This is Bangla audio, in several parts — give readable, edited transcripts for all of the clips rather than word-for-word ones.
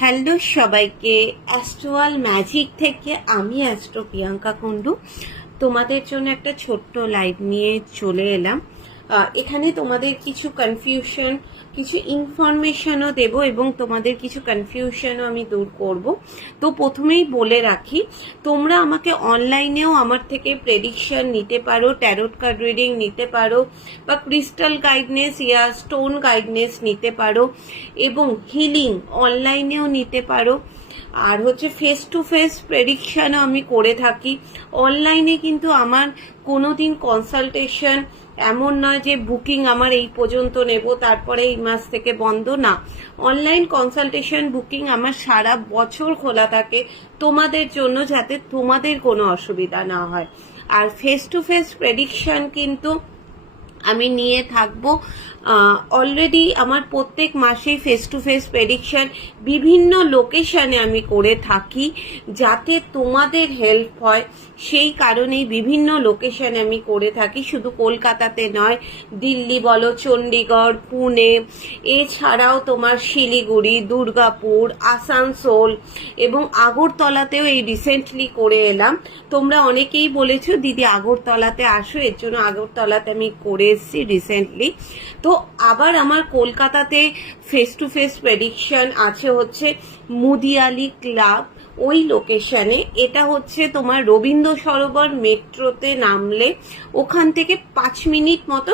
হ্যালো সবাইকে, অ্যাস্ট্রোয়াল ম্যাজিক থেকে আমি অ্যাস্ট্রো প্রিয়াঙ্কা কুণ্ডু তোমাদের জন্য একটা ছোট্ট লাইভ নিয়ে চলে এলাম। এখানে তোমাদের কিছু কনফিউশন, কিছু ইনফরমেশনও দেব এবং তোমাদের কিছু কনফিউশনও আমি দূর করব। তো প্রথমেই বলে রাখি, তোমরা আমাকে অনলাইনেও আমার থেকে প্রেডিকশন নিতে পারো, ট্যারোট কার্ড রিডিং নিতে পারো, বা ক্রিস্টাল গাইডনেস ইয়া স্টোন গাইডনেস নিতে পারো, এবং হিলিং অনলাইনেও নিতে পারো। আর হচ্ছে ফেস টু ফেস প্রেডিকশনও আমি করে থাকি। অনলাইনে কিন্তু আমার কোনোদিন কনসালটেশন এমন নয় যে বুকিং আমার এই পর্যন্ত নেব তারপরে এই মাস থেকে বন্ধ, না। অনলাইন কনসালটেশন বুকিং আমার সারা বছর খোলা থাকে তোমাদের জন্য, যাতে তোমাদের কোনো অসুবিধা না হয়। আর ফেস টু ফেস প্রেডিকশন কিন্তু আমি নিয়ে থাকবো। অলরেডি আমার প্রত্যেক মাসেই ফেস টু ফেস প্রেডিকশন বিভিন্ন লোকেশনে আমি করে থাকি, যাতে তোমাদের হেল্প হয়। সেই কারণেই বিভিন্ন লোকেশনে আমি করে থাকি, শুধু কলকাতাতে নয়, দিল্লি বলো, চণ্ডীগড়, পুনে, এছাড়াও তোমার শিলিগুড়ি, দুর্গাপুর, আসানসোল এবং আগরতলাতেও এই রিসেন্টলি করে এলাম। তোমরা অনেকেই বলেছো দিদি আগরতলাতে আসো, এর জন্য আগরতলাতে আমি করে এসেছি রিসেন্টলি। তো আবার আমার কলকাতাতে ফেস টু ফেস প্রেডিকশন আছে হচ্ছে মুদিয়ালি ক্লাব, ওই লোকেশনে। এটা হচ্ছে তোমার রবীন্দ্র সরোবর মেট্রোতে নামলে ওখান থেকে 5 মিনিট মতো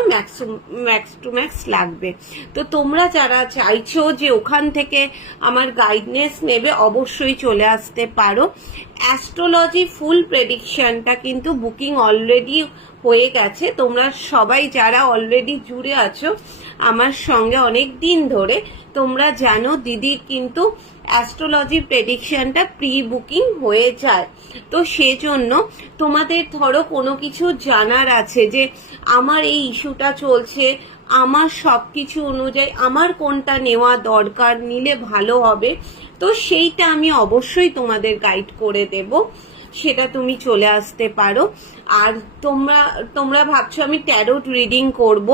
ম্যাক্স টু ম্যাক্স লাগবে। তো তোমরা যারা চাইছো যে ওখান থেকে আমার গাইডনেস নেবে, অবশ্যই চলে আসতে পারো। অ্যাস্ট্রোলজি ফুল প্রেডিকশনটা কিন্তু বুকিং অলরেডি হয়ে গেছে। তোমরা সবাই যারা অলরেডি জুড়ে আছো আমার সঙ্গে অনেক দিন ধরে, তোমরা জানো দিদির কিন্তু অ্যাস্ট্রোলজি প্রেডিকশনটা প্রি বুকিং হয়ে যায়। তো সেজন্য তোমাদের ধরো কোনো কিছু জানার আছে যে আমার এই ইস্যুটা চলছে, আমার সব কিছু অনুযায়ী আমার কোনটা নেওয়া দরকার, নিলে ভালো হবে, তো সেইটা আমি অবশ্যই তোমাদের গাইড করে দেব। সেটা তুমি চলে আসতে পারো। আর তোমরা ভাবছো আমি ট্যারোট রিডিং করব,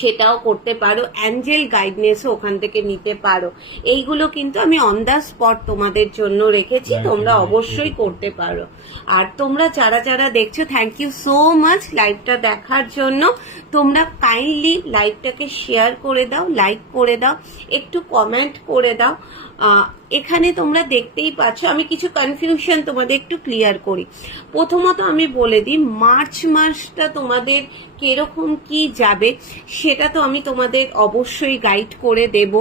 সেটাও করতে পারো। অ্যাঞ্জেল গাইডনেসও ওখান থেকে নিতে পারো। এইগুলো কিন্তু আমি অন দ্য স্পট তোমাদের জন্য রেখেছি, তোমরা অবশ্যই করতে পারো। আর তোমরা যারা যারা দেখছো, থ্যাংক ইউ সো মাচ লাইভটা দেখার জন্য। তোমরা কাইন্ডলি লাইভটাকে শেয়ার করে দাও, লাইক করে দাও, একটু কমেন্ট করে দাও। এখানে তোমরা দেখতেই পাচ্ছ, আমি কিছু কনফিউশন তোমাদের একটু ক্লিয়ার করি। প্রথমত আমি বলে দিই, মার্চ মাসটা তোমাদের কিরকম কি যাবে সেটা তো আমি তোমাদের অবশ্যই গাইড করে দেব।